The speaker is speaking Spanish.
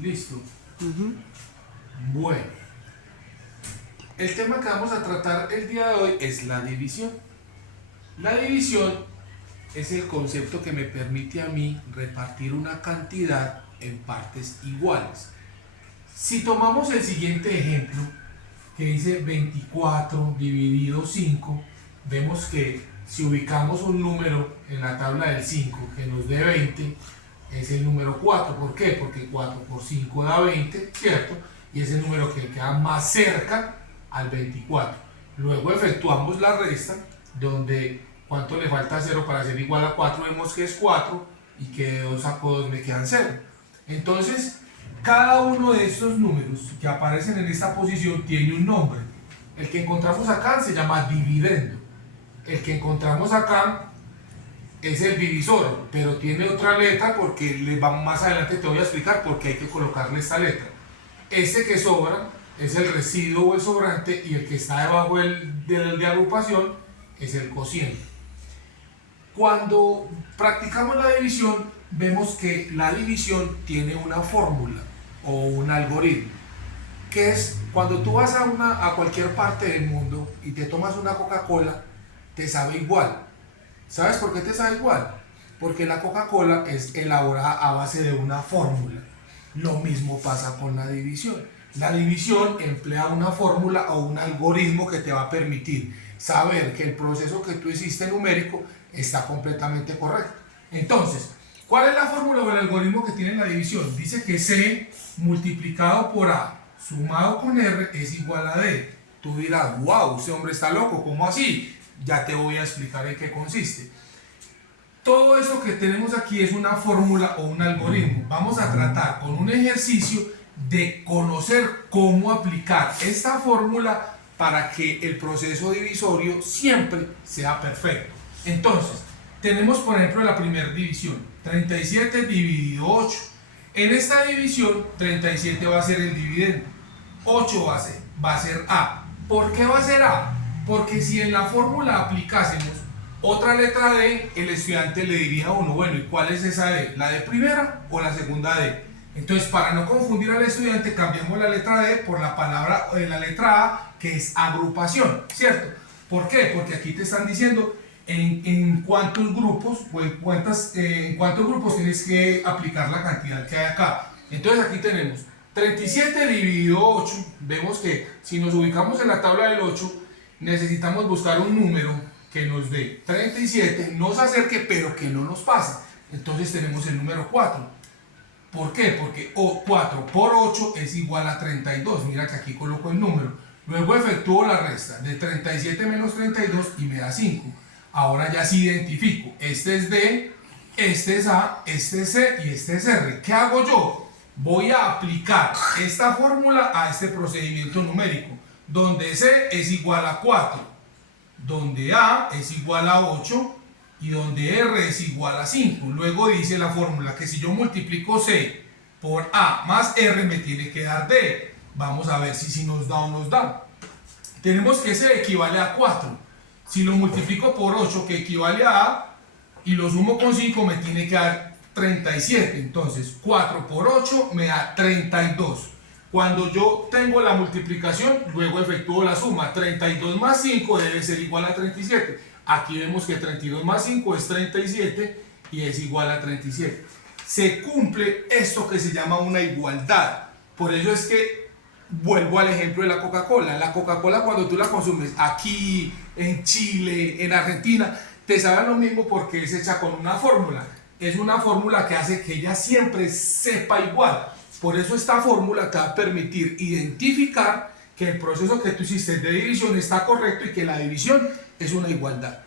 Listo. Bueno, el tema que vamos a tratar el día de hoy es la división. La división es el concepto que me permite a mí repartir una cantidad en partes iguales. Si tomamos el siguiente ejemplo, que dice 24 dividido 5, vemos que si ubicamos un número en la tabla del 5 que nos dé 20, es el número 4. ¿Por qué? Porque 4 por 5 da 20, ¿cierto? Y es el número que queda más cerca al 24. Luego efectuamos la resta, donde cuánto le falta a 0 para ser igual a 4, vemos que es 4, y que de 2 saco 2 me quedan 0. Entonces, cada uno de estos números que aparecen en esta posición tiene un nombre. El que encontramos acá se llama dividendo. El que encontramos acá es el divisor, pero tiene otra letra porque más adelante te voy a explicar por qué hay que colocarle esta letra. Este que sobra es el residuo o el sobrante, y el que está debajo de agrupación es el cociente. Cuando practicamos la división, vemos que la división tiene una fórmula o un algoritmo, que es cuando tú vas a cualquier parte del mundo y te tomas una Coca-Cola, te sabe igual. ¿Sabes por qué te sabe igual? Porque la Coca-Cola es elaborada a base de una fórmula. Lo mismo pasa con la división. La división emplea una fórmula o un algoritmo que te va a permitir saber que el proceso que tú hiciste numérico está completamente correcto. Entonces, ¿cuál es la fórmula o el algoritmo que tiene la división? Dice que C multiplicado por A sumado con R es igual a D. Tú dirás, wow, ese hombre está loco, ¿cómo así? Ya te voy a explicar en qué consiste. Todo esto que tenemos aquí es una fórmula o un algoritmo. Vamos a tratar con un ejercicio de conocer cómo aplicar esta fórmula para que el proceso divisorio siempre sea perfecto. Entonces, tenemos por ejemplo la primera división, 37 dividido 8. En esta división, 37 va a ser el dividendo, 8 va a ser A. ¿Por qué va a ser A? Porque si en la fórmula aplicásemos otra letra D, el estudiante le diría a uno, bueno, ¿y cuál es esa D? ¿La D primera o la segunda D? Entonces, para no confundir al estudiante, cambiamos la letra D por la letra A, que es agrupación, ¿cierto? ¿Por qué? Porque aquí te están diciendo en cuántos grupos o en cuántos grupos tienes que aplicar la cantidad que hay acá. Entonces, aquí tenemos 37 dividido 8. Vemos que si nos ubicamos en la tabla del 8, necesitamos buscar un número que nos dé 37, nos acerque, pero que no nos pase. Entonces tenemos el número 4. ¿Por qué? Porque 4 por 8 es igual a 32. Mira que aquí coloco el número. Luego efectúo la resta de 37 menos 32 y me da 5. Ahora ya sí identifico. Este es D, este es A, este es C y este es R. ¿Qué hago yo? Voy a aplicar esta fórmula a este procedimiento numérico, donde C es igual a 4, donde A es igual a 8 y donde R es igual a 5. Luego dice la fórmula que si yo multiplico C por A más R me tiene que dar D. Vamos a ver si nos da o nos da. Tenemos que C equivale a 4. Si lo multiplico por 8, que equivale a A, y lo sumo con 5, me tiene que dar 37. Entonces 4 por 8 me da 32. Cuando yo tengo la multiplicación, luego efectúo la suma. 32 más 5 debe ser igual a 37. Aquí vemos que 32 más 5 es 37 y es igual a 37. Se cumple esto que se llama una igualdad. Por eso es que vuelvo al ejemplo de la Coca-Cola. La Coca-Cola, cuando tú la consumes aquí, en Chile, en Argentina, te sabe lo mismo porque es hecha con una fórmula. Es una fórmula que hace que ella siempre sepa igual. Por eso esta fórmula te va a permitir identificar que el proceso que tú hiciste de división está correcto y que la división es una igualdad.